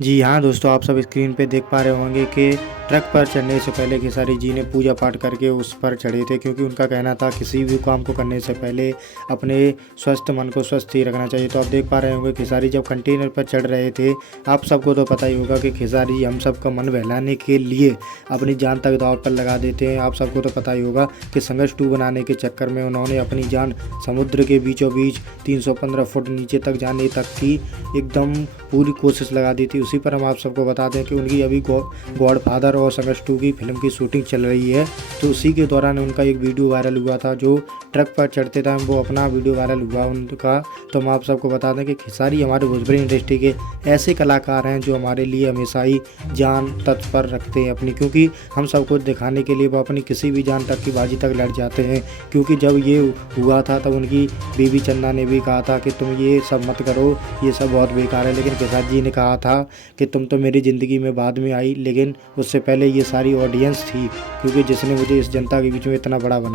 जी हाँ दोस्तों, आप सब स्क्रीन पे देख पा रहे होंगे कि ट्रक पर चढ़ने से पहले खेसारी जी ने पूजा पाठ करके उस पर चढ़े थे, क्योंकि उनका कहना था किसी भी काम को करने से पहले अपने स्वस्थ मन को स्वस्थ ही रखना चाहिए। तो आप देख पा रहे होंगे खेसारी जब कंटेनर पर चढ़ रहे थे, आप सबको तो पता ही होगा कि खेसारी हम सबका मन बहलाने के लिए अपनी जान तक दांव पर लगा देते हैं। आप सबको तो पता ही होगा कि संघर्ष 2 बनाने के चक्कर में उन्होंने अपनी जान समुद्र के बीचों बीच 315 फुट नीचे तक जाने तक की एकदम पूरी कोशिश लगा दी थी। उसी पर हम आप सबको बता दें कि उनकी अभी गॉडफादर और संघर्ष 2 की फिल्म की शूटिंग चल रही है। तो उसी के दौरान उनका एक वीडियो वायरल हुआ था, जो ट्रक पर चढ़ते टाइम वो अपना वीडियो वायरल हुआ उनका। तो हम आप सबको बता दें कि खेसारी हमारे भोजपुरी इंडस्ट्री के ऐसे कलाकार हैं जो हमारे लिए हमेशा ही जान तत्पर रखते हैं अपनी, क्योंकि हम सबको दिखाने के लिए वो अपनी किसी भी जान तक की बाजी तक लड़ जाते हैं। क्योंकि जब ये हुआ था तब उनकी बीवी चंदा ने भी कहा था कि तुम ये सब मत करो, ये सब बहुत बेकार है। लेकिन खेसारी जी ने कहा था कि तुम तो मेरी ज़िंदगी में बाद में आई, लेकिन उससे पहले ये सारी ऑडियंस थी, क्योंकि जिसने मुझे इस जनता के बीच में इतना बड़ा बना।